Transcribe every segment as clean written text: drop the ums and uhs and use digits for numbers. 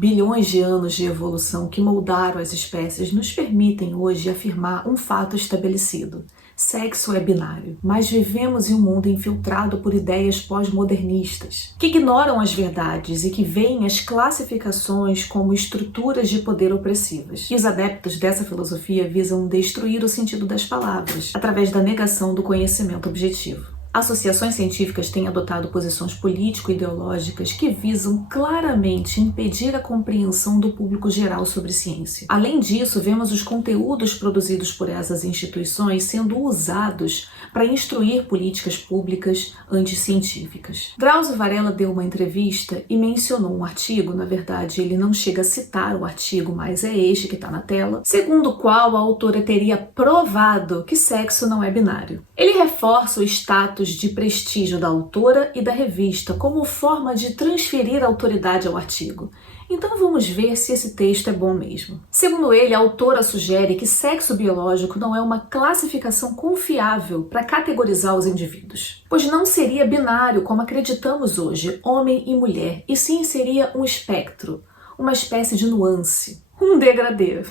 Bilhões de anos de evolução que moldaram as espécies nos permitem hoje afirmar um fato estabelecido. Sexo é binário, mas vivemos em um mundo infiltrado por ideias pós-modernistas, que ignoram as verdades e que veem as classificações como estruturas de poder opressivas. E os adeptos dessa filosofia visam destruir o sentido das palavras, através da negação do conhecimento objetivo. Associações científicas têm adotado posições político-ideológicas que visam claramente impedir a compreensão do público geral sobre ciência. Além disso, vemos os conteúdos produzidos por essas instituições sendo usados para instruir políticas públicas anticientíficas. Drauzio Varela deu uma entrevista e mencionou um artigo, na verdade ele não chega a citar o artigo, mas é este que está na tela, segundo o qual a autora teria provado que sexo não é binário. Ele reforça o status de prestígio da autora e da revista como forma de transferir autoridade ao artigo. Então vamos ver se esse texto é bom mesmo. Segundo ele, a autora sugere que sexo biológico não é uma classificação confiável para categorizar os indivíduos, pois não seria binário como acreditamos hoje, homem e mulher, e sim seria um espectro, uma espécie de nuance. Um degradê.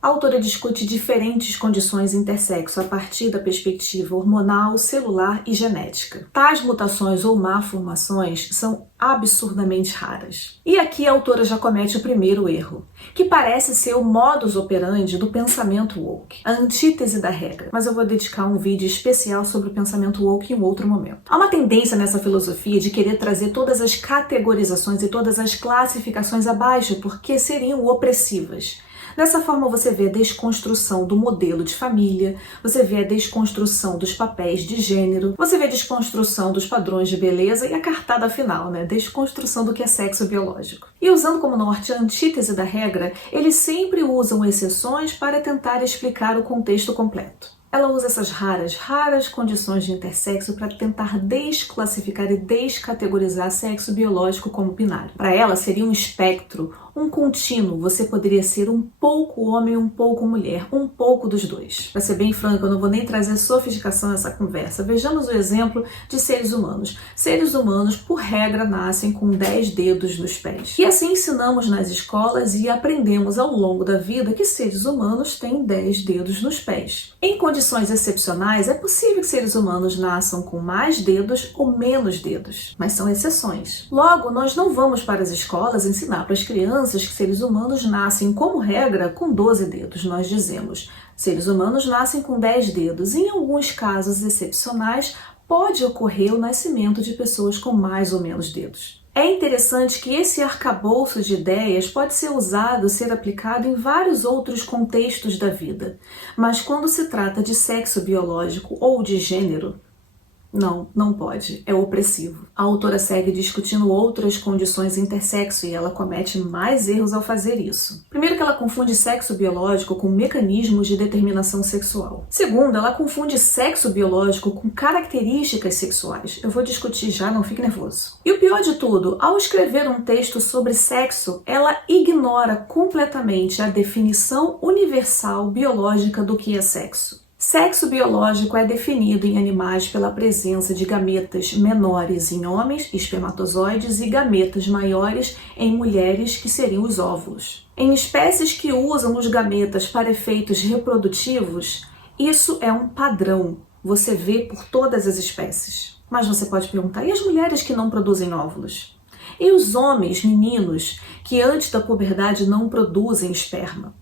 A autora discute diferentes condições intersexo a partir da perspectiva hormonal, celular e genética. Tais mutações ou malformações são absurdamente raras. E aqui a autora já comete o primeiro erro, que parece ser o modus operandi do pensamento woke, a antítese da regra. Mas eu vou dedicar um vídeo especial sobre o pensamento woke em um outro momento. Há uma tendência nessa filosofia de querer trazer todas as categorizações e todas as classificações abaixo, porque seriam opressivas. Dessa forma você vê a desconstrução do modelo de família, você vê a desconstrução dos papéis de gênero, você vê a desconstrução dos padrões de beleza e a cartada final, desconstrução do que é sexo biológico. E usando como norte a antítese da regra, eles sempre usam exceções para tentar explicar o contexto completo. Ela usa essas raras condições de intersexo para tentar desclassificar e descategorizar sexo biológico como binário. Para ela seria um espectro, um contínuo, você poderia ser um pouco homem, um pouco mulher, um pouco dos dois. Para ser bem franco, eu não vou nem trazer sofisticação nessa conversa. Vejamos o exemplo de seres humanos. Seres humanos, por regra, nascem com 10 dedos nos pés. E assim ensinamos nas escolas e aprendemos ao longo da vida que seres humanos têm 10 dedos nos pés. Em condições excepcionais, é possível que seres humanos nasçam com mais dedos ou menos dedos, mas são exceções. Logo, nós não vamos para as escolas ensinar para as crianças que seres humanos nascem, como regra, com 12 dedos. Nós dizemos, seres humanos nascem com 10 dedos. Em alguns casos excepcionais, pode ocorrer o nascimento de pessoas com mais ou menos dedos. É interessante que esse arcabouço de ideias pode ser usado, ser aplicado em vários outros contextos da vida. Mas quando se trata de sexo biológico ou de gênero, não pode, é opressivo. A autora segue discutindo outras condições intersexo e ela comete mais erros ao fazer isso. Primeiro que ela confunde sexo biológico com mecanismos de determinação sexual. Segundo, ela confunde sexo biológico com características sexuais. Eu vou discutir já, não fique nervoso. E o pior de tudo, ao escrever um texto sobre sexo, ela ignora completamente a definição universal biológica do que é sexo. Sexo biológico é definido em animais pela presença de gametas menores em homens, espermatozoides, e gametas maiores em mulheres, que seriam os óvulos. Em espécies que usam os gametas para efeitos reprodutivos, isso é um padrão, você vê por todas as espécies. Mas você pode perguntar, e as mulheres que não produzem óvulos? E os homens, meninos, que antes da puberdade não produzem esperma?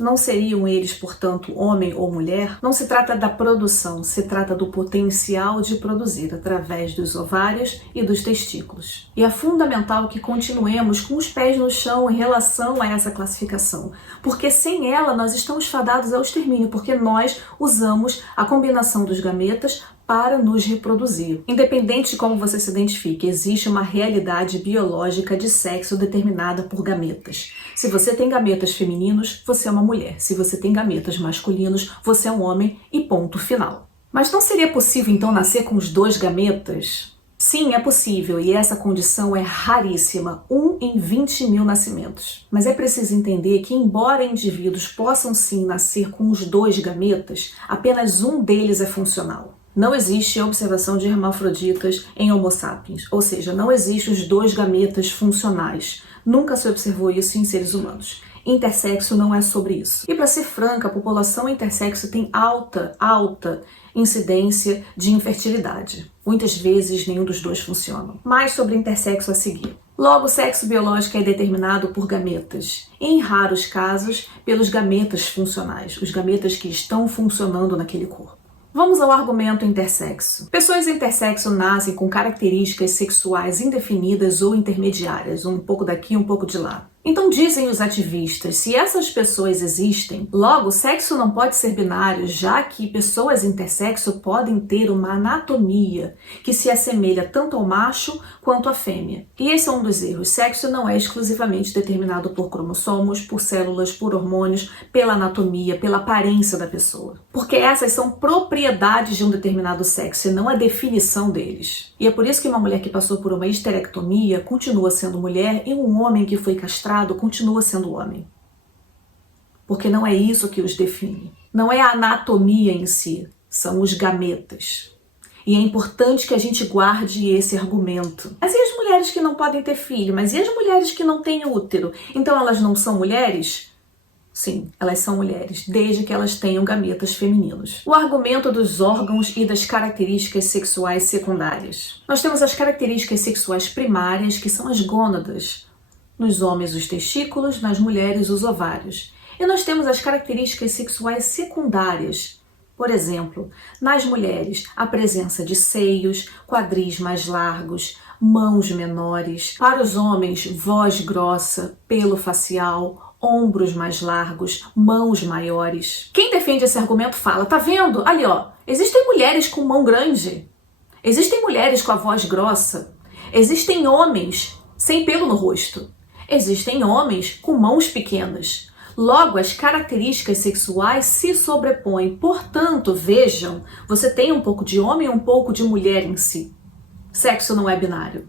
Não seriam eles, portanto, homem ou mulher? Não se trata da produção, se trata do potencial de produzir através dos ovários e dos testículos. E é fundamental que continuemos com os pés no chão em relação a essa classificação, porque sem ela nós estamos fadados ao extermínio, porque nós usamos a combinação dos gametas para nos reproduzir. Independente de como você se identifique, existe uma realidade biológica de sexo determinada por gametas. Se você tem gametas femininos, você é uma mulher. Se você tem gametas masculinos, você é um homem e ponto final. Mas não seria possível então nascer com os dois gametas? Sim, é possível, e essa condição é raríssima, 1 em 20 mil nascimentos. Mas é preciso entender que, embora indivíduos possam sim nascer com os dois gametas, apenas um deles é funcional. Não existe observação de hermafroditas em Homo sapiens, ou seja, não existem os dois gametas funcionais. Nunca se observou isso em seres humanos. Intersexo não é sobre isso. E para ser franca, a população intersexo tem alta incidência de infertilidade. Muitas vezes nenhum dos dois funciona. Mais sobre intersexo a seguir. Logo, o sexo biológico é determinado por gametas. Em raros casos, pelos gametas funcionais, os gametas que estão funcionando naquele corpo. Vamos ao argumento intersexo. Pessoas intersexo nascem com características sexuais indefinidas ou intermediárias, um pouco daqui, um pouco de lá. Então dizem os ativistas, se essas pessoas existem, logo o sexo não pode ser binário, já que pessoas intersexo podem ter uma anatomia que se assemelha tanto ao macho quanto à fêmea. E esse é um dos erros. Sexo não é exclusivamente determinado por cromossomos, por células, por hormônios, pela anatomia, pela aparência da pessoa. Porque essas são propriedades de um determinado sexo e não a definição deles. E é por isso que uma mulher que passou por uma histerectomia continua sendo mulher e um homem que foi castrado continua sendo homem. Porque não é isso que os define. Não é a anatomia em si, são os gametas. E é importante que a gente guarde esse argumento. Mas e as mulheres que não podem ter filho? Mas e as mulheres que não têm útero? Então elas não são mulheres? Sim, elas são mulheres, desde que elas tenham gametas femininos. O argumento dos órgãos e das características sexuais secundárias. Nós temos as características sexuais primárias, que são as gônadas. Nos homens, os testículos, nas mulheres, os ovários. E nós temos as características sexuais secundárias. Por exemplo, nas mulheres, a presença de seios, quadris mais largos, mãos menores. Para os homens, voz grossa, pelo facial, ombros mais largos, mãos maiores. Quem defende esse argumento fala, tá vendo? Ali ó, existem mulheres com mão grande, existem mulheres com a voz grossa, existem homens sem pelo no rosto. Existem homens com mãos pequenas. Logo, as características sexuais se sobrepõem. Portanto, vejam, você tem um pouco de homem e um pouco de mulher em si. Sexo não é binário.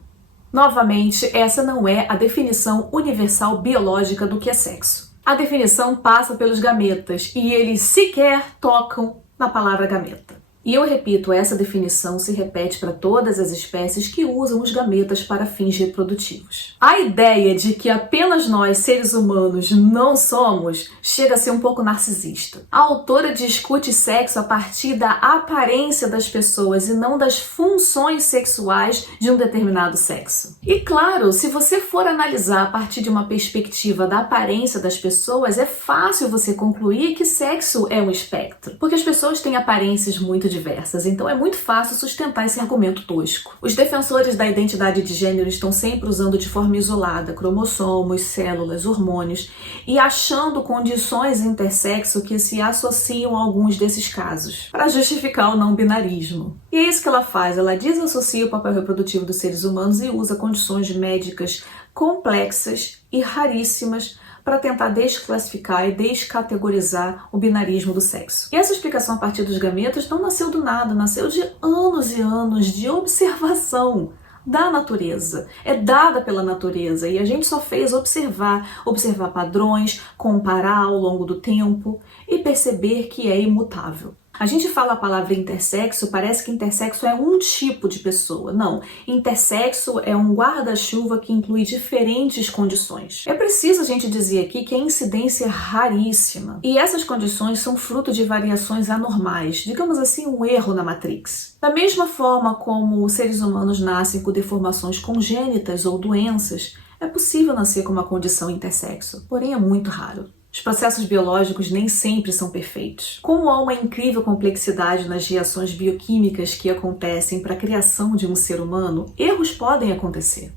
Novamente, essa não é a definição universal biológica do que é sexo. A definição passa pelos gametas e eles sequer tocam na palavra gameta. E eu repito, essa definição se repete para todas as espécies que usam os gametas para fins reprodutivos. A ideia de que apenas nós, seres humanos, não somos, chega a ser um pouco narcisista. A autora discute sexo a partir da aparência das pessoas e não das funções sexuais de um determinado sexo. E claro, se você for analisar a partir de uma perspectiva da aparência das pessoas, é fácil você concluir que sexo é um espectro, porque as pessoas têm aparências muito diversas, então é muito fácil sustentar esse argumento tosco. Os defensores da identidade de gênero estão sempre usando de forma isolada cromossomos, células, hormônios e achando condições intersexo que se associam a alguns desses casos, para justificar o não binarismo. E é isso que ela faz, ela desassocia o papel reprodutivo dos seres humanos e usa condições médicas complexas e raríssimas para tentar desclassificar e descategorizar o binarismo do sexo. E essa explicação a partir dos gametas não nasceu do nada, nasceu de anos e anos de observação da natureza. É dada pela natureza e a gente só fez observar padrões, comparar ao longo do tempo e perceber que é imutável. A gente fala a palavra intersexo, parece que intersexo é um tipo de pessoa. Não, intersexo é um guarda-chuva que inclui diferentes condições. É preciso a gente dizer aqui que a incidência é raríssima. E essas condições são fruto de variações anormais, digamos assim, um erro na Matrix. Da mesma forma como os seres humanos nascem com deformações congênitas ou doenças, é possível nascer com uma condição intersexo, porém é muito raro. Os processos biológicos nem sempre são perfeitos. Como há uma incrível complexidade nas reações bioquímicas que acontecem para a criação de um ser humano, erros podem acontecer.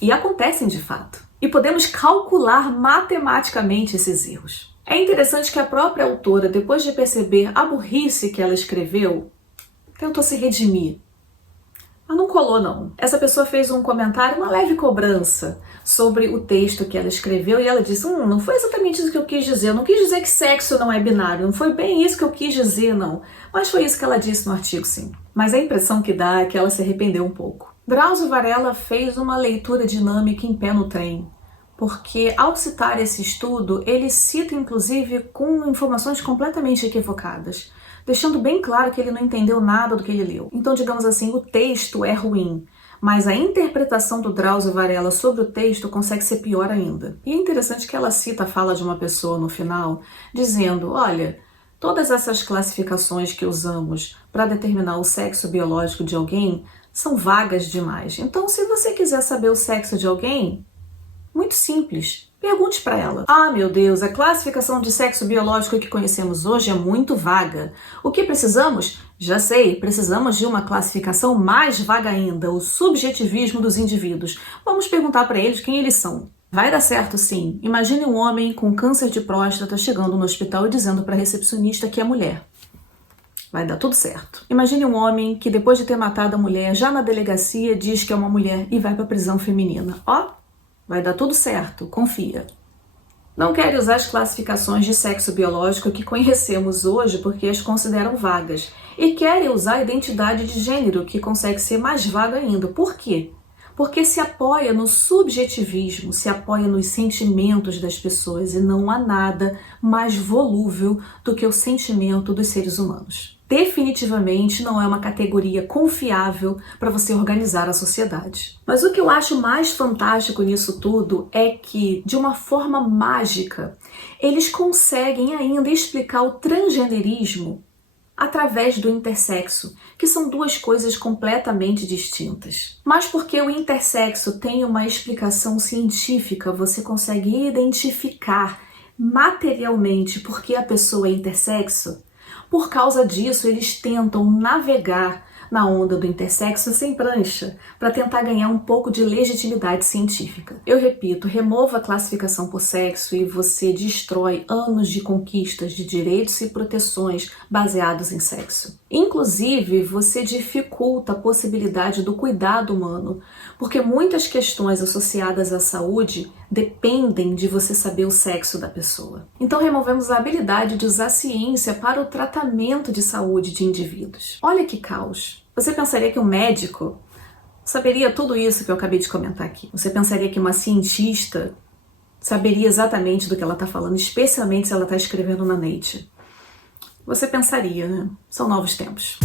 E acontecem de fato. E podemos calcular matematicamente esses erros. É interessante que a própria autora, depois de perceber a burrice que ela escreveu, tentou se redimir. Mas não colou, não. Essa pessoa fez um comentário, uma leve cobrança sobre o texto que ela escreveu e ela disse, não foi exatamente isso que eu quis dizer, eu não quis dizer que sexo não é binário, não foi bem isso que eu quis dizer, não. Mas foi isso que ela disse no artigo, sim. Mas a impressão que dá é que ela se arrependeu um pouco. Drauzio Varela fez uma leitura dinâmica em pé no trem, porque ao citar esse estudo, ele cita inclusive com informações completamente equivocadas, deixando bem claro que ele não entendeu nada do que ele leu. Então, digamos assim, o texto é ruim, mas a interpretação do Drauzio Varela sobre o texto consegue ser pior ainda. E é interessante que ela cita a fala de uma pessoa no final, dizendo, olha, todas essas classificações que usamos para determinar o sexo biológico de alguém são vagas demais. Então, se você quiser saber o sexo de alguém, muito simples, pergunte para ela. Ah, meu Deus, a classificação de sexo biológico que conhecemos hoje é muito vaga. O que precisamos? Já sei, precisamos de uma classificação mais vaga ainda, o subjetivismo dos indivíduos. Vamos perguntar para eles quem eles são. Vai dar certo sim. Imagine um homem com câncer de próstata chegando no hospital e dizendo para a recepcionista que é mulher. Vai dar tudo certo. Imagine um homem que depois de ter matado a mulher, já na delegacia diz que é uma mulher e vai para a prisão feminina. Ó, vai dar tudo certo, confia. Não quere usar as classificações de sexo biológico que conhecemos hoje porque as consideram vagas. E querem usar a identidade de gênero, que consegue ser mais vaga ainda. Por quê? Porque se apoia no subjetivismo, se apoia nos sentimentos das pessoas e não há nada mais volúvel do que o sentimento dos seres humanos. Definitivamente não é uma categoria confiável para você organizar a sociedade. Mas o que eu acho mais fantástico nisso tudo é que, de uma forma mágica, eles conseguem ainda explicar o transgenerismo através do intersexo, que são duas coisas completamente distintas. Mas porque o intersexo tem uma explicação científica, você consegue identificar materialmente por que a pessoa é intersexo. Por causa disso, eles tentam navegar na onda do intersexo sem prancha, para tentar ganhar um pouco de legitimidade científica. Eu repito, remova a classificação por sexo e você destrói anos de conquistas de direitos e proteções baseados em sexo. Inclusive, você dificulta a possibilidade do cuidado humano, porque muitas questões associadas à saúde dependem de você saber o sexo da pessoa. Então removemos a habilidade de usar a ciência para o tratamento de saúde de indivíduos. Olha que caos! Você pensaria que um médico saberia tudo isso que eu acabei de comentar aqui. Você pensaria que uma cientista saberia exatamente do que ela está falando, especialmente se ela está escrevendo na Nature. Você pensaria, né? São novos tempos.